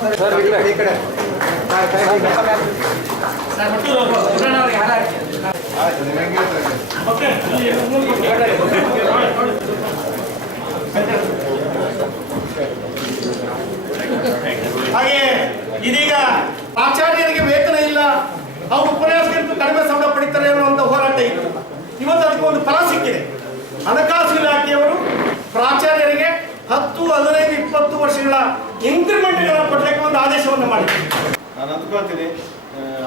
ಹಾಗೆ ಇದೀಗ ಆಚಾರ್ಯರಿಗೆ ವೇತನ ಇಲ್ಲ, ಅವರು ಉಪನ್ಯಾಸಕ್ಕಿಂತ ಕಡಿಮೆ ಸಂಬಳ ಪಡಿತಾರೆ ಅನ್ನುವಂಥ ಹೋರಾಟ ಇತ್ತು. ಇವತ್ತು ಅದಕ್ಕೆ ಒಂದು ಫಲ ಸಿಕ್ಕಿದೆ. ಹಣಕಾಸು ಇಲಾಖೆಯವರು ಪ್ರಾಚಾರ್ಯರಿಗೆ 10, 15, 20 ವರ್ಷಗಳ ಇಂಕ್ರಿಮೆಂಟ್ಗಳನ್ನು ಕೊಡಲಿಕ್ಕೆ ಒಂದು ಆದೇಶವನ್ನು ಮಾಡಿದ್ದಾರೆ. ನಾನು ಅಂದ್ಕೊಳ್ತೀನಿ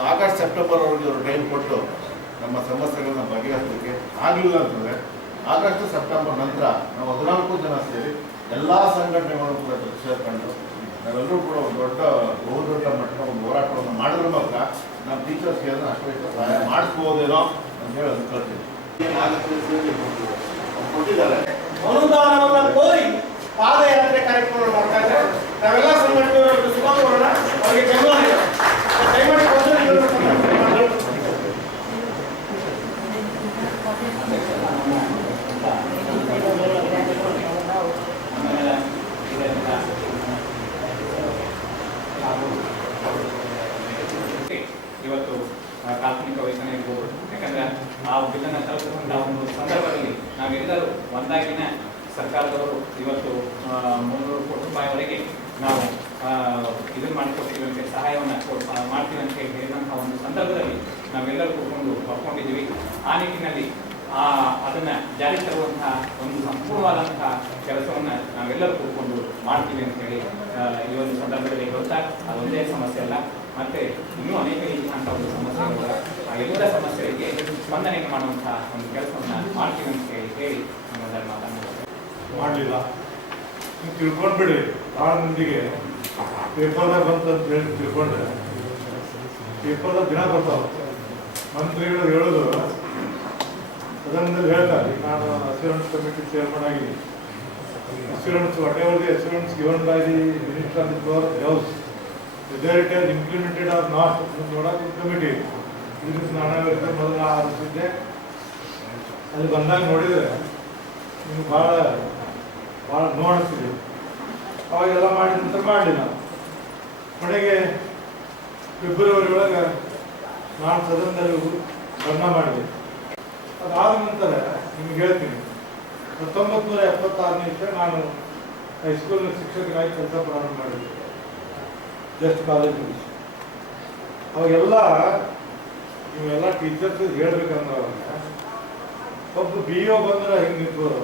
ಆಗಸ್ಟ್ ಸೆಪ್ಟೆಂಬರ್ ಅವರಿಗೆ ಅವರು ಟೈಮ್ ಕೊಟ್ಟು ನಮ್ಮ ಸಮಸ್ಯೆಗಳನ್ನ ಬಗೆಹರಿಸಲಿಕ್ಕೆ ಆಗಲಿಲ್ಲ ಅಂತಂದರೆ ಆಗಸ್ಟ್ ಸೆಪ್ಟೆಂಬರ್ ನಂತರ ನಾವು 14 ಜನ ಸೇರಿ ಎಲ್ಲ ಸಂಘಟನೆಗಳನ್ನು ಕೂಡ ಸೇರ್ಕೊಂಡು ನಾವೆಲ್ಲರೂ ಕೂಡ ಒಂದು ಬಹುದೊಡ್ಡ ಮಟ್ಟದ ಒಂದು ಹೋರಾಟವನ್ನು ಮಾಡಿದ್ರೆ ಮಾತ್ರ ನಮ್ಮ ಟೀಚರ್ಸ್ಗೆ ಅದನ್ನು ಅಷ್ಟು ಸಹಾಯ ಮಾಡಿಸ್ಬೋದೇನೋ ಅಂತ ಹೇಳಿ ಅಂದ್ಕೊಳ್ತೀನಿ. ಕೊಟ್ಟಿದ್ದಾರೆ ಅನುದಾನವನ್ನು ಕೋರಿ ಪಾದಯಾತ್ರೆ ಕಾರ್ಯಕ್ರಮ ಮಾಡ್ತಾ ಇದ್ದಾರೆ. ನಾವೆಲ್ಲ ಸಂಘಟನೆಗಳು ಸುಮಾರು ಅವರಿಗೆ ಬೆಂಬಲ ದಯಮಾಡಿ ಇವತ್ತು ಕಾಲ್ಪನಿಕ ವೇತನ ಇರ್ಬೋದು. ಯಾಕಂದ್ರೆ ಆ ಬಿಲ್ಲನ್ನು ತಲುಪುವಂತಹ ಒಂದು ಸಂದರ್ಭದಲ್ಲಿ ನಾವೆಲ್ಲರೂ ಒಂದಾಗಿನ ಸರ್ಕಾರದವರು ಇವತ್ತು 300 ಕೋಟಿ ರೂಪಾಯಿವರೆಗೆ ನಾವು ಇದನ್ನು ಮಾಡಿಕೊಟ್ಟಿದ್ದೀವಿ ಅಂತ ಸಹಾಯವನ್ನು ಮಾಡ್ತೀವಿ ಅಂತ ಹೇಳಿದಂತಹ ಒಂದು ಸಂದರ್ಭದಲ್ಲಿ ನಾವೆಲ್ಲರೂ ಕೂತ್ಕೊಂಡು ಬರ್ಕೊಂಡಿದ್ದೀವಿ. ಆ ನಿಟ್ಟಿನಲ್ಲಿ ಅದನ್ನು ಜಾರಿ ತರುವಂತಹ ಒಂದು ಸಂಪೂರ್ಣವಾದಂತಹ ಕೆಲಸವನ್ನು ನಾವೆಲ್ಲರೂ ಕೂತ್ಕೊಂಡು ಮಾಡ್ತೀವಿ ಅಂತ ಹೇಳಿ ಈ ಒಂದು ಸಂದರ್ಭದಲ್ಲಿ ಹೇಳ್ತಾ, ಅದೊಂದೇ ಸಮಸ್ಯೆ ಅಲ್ಲ, ಮತ್ತೆ ಇನ್ನೂ ಅನೇಕ ರೀತಿಯಂಥ ಒಂದು ಸಮಸ್ಯೆಗಳು, ಆ ಎಲ್ಲ ಸಮಸ್ಯೆಗಳಿಗೆ ಸ್ಪಂದನೆ ಮಾಡುವಂತಹ ಒಂದು ಕೆಲಸವನ್ನು ಮಾಡ್ತೀವಿ ಅಂತ ಹೇಳಿ ನಮ್ಮಲ್ಲಿ ಮಾಡಲಿಲ್ಲ. ನೀವು ತಿಳ್ಕೊಂಡ್ಬಿಡಿ, ಭಾಳ ಮಂದಿಗೆ ಪೇಪರ್ದಾಗ ಬಂತಂತ ಹೇಳಿ ತಿಳ್ಕೊಂಡ್ರೆ ಪೇಪರ್ದಾಗ ದಿನ ಬರ್ತಾವೆ. ಮಂತ್ರಿಗಳು ಹೇಳೋದು ಸದನದಲ್ಲಿ ಹೇಳ್ತಾರೆ, ನಾನು ಅಶ್ಯೂರೆನ್ಸ್ ಕಮಿಟಿ ಚೇರ್ಮನ್ ಆಗಿದ್ದೀನಿ. Assurance whatever the assurance given by the minister of the floor house, whether it has implemented or not ನೋಡೋಕೆ ಕಮಿಟಿ. ಇದರಿಂದ ನಾನು ಮೊದಲು ಆರಿಸಿದ್ದೆ. ಅಲ್ಲಿ ಬಂದಾಗ ನೋಡಿದರೆ ನಿಮ್ಗೆ ಭಾಳ ನೋಡಿಸ್ತೀವಿ. ಅವಾಗೆಲ್ಲ ಮಾಡಿದ ನಂತರ ಮಾಡಲಿಲ್ಲ. ಕೊನೆಗೆ ಫೆಬ್ರವರಿ ಒಳಗೆ ನಾನು ಸದನದಲ್ಲಿ ಗಮನ ಮಾಡಿದೆ. ಅದಾದ ನಂತರ ನಿಮ್ಗೆ ಹೇಳ್ತೀನಿ, 1976ನೇ ಇಷ್ಟ ನಾನು ಹೈಸ್ಕೂಲ್ನ ಶಿಕ್ಷಕರಾಗಿ ಕೆಲಸ ಪ್ರಾರಂಭ ಮಾಡಿದ್ದೆ, ಜಸ್ಟ್ ಕಾಲೇಜ್ ಮುಗಿಸಿ. ಅವಾಗೆಲ್ಲ ನೀವೆಲ್ಲ ಟೀಚರ್ಸ್ ಹೇಳ್ಬೇಕಂದ್ರೆ ಒಬ್ಬ BO ಬಂದ್ರೆ ಹಿಂಗೆ ನಿಂತ್ಕೋರು.